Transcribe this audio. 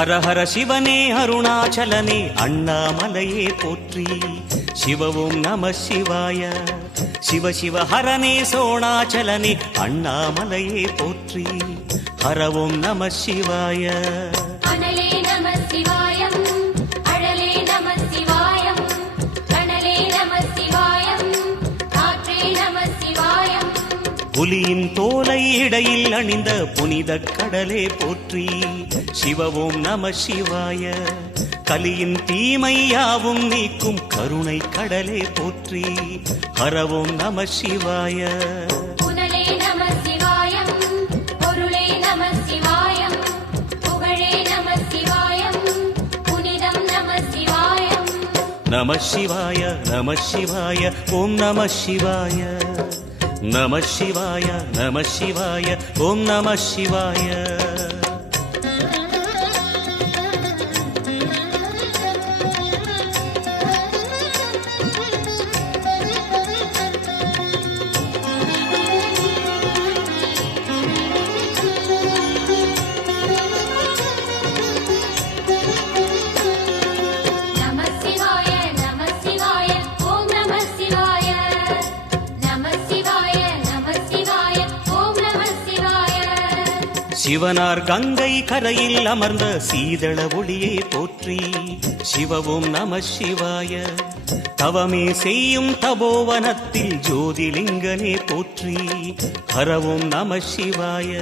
ஹர ஹர சிவனே அருணாச்சலனே அண்ணாமலையே போற்றி. சிவ ஓம் நம சிவாய. சிவ சிவ ஹரனே சோணாச்சலனே அண்ணாமலையே போற்றி. ஹர ஓம் நம சிவாய. அனலே நம சிவாயம், அழலே நம சிவாயம், கனலே நம சிவாயம், காற்றே நம சிவாயம். புலியின் தோலை இடையில் அணிந்த புனித கடலே போற்றி. சிவ ஓம் நம சிவாய. கலியின் தீமையாவும் நீக்கும் கருணை கடலே போற்றி. ஹர ஓம் நம சிவாய. புனலே நம சிவாயம், பொருளே நம சிவாயம், புகழே நம சிவாயம், புனிதம் நம சிவாயம். நம சிவாய நம சிவாய ஓம் நம சிவாய. நம சிவாய நம சிவாய ஓம் நம சிவாய. நம சிவாய நம சிவாய ஓம் நம சிவாய. நம சிவாய நம சிவாய ஓம் நம சிவாய. சிவனார் கங்கை கரையில் அமர்ந்த சீதள ஒளியே போற்றி. சிவ ஓம் நம சிவாய. தவமே செய்யும் தபோவனத்தில் ஜோதிலிங்கனே போற்றி. ஹர ஓம் நம சிவாய.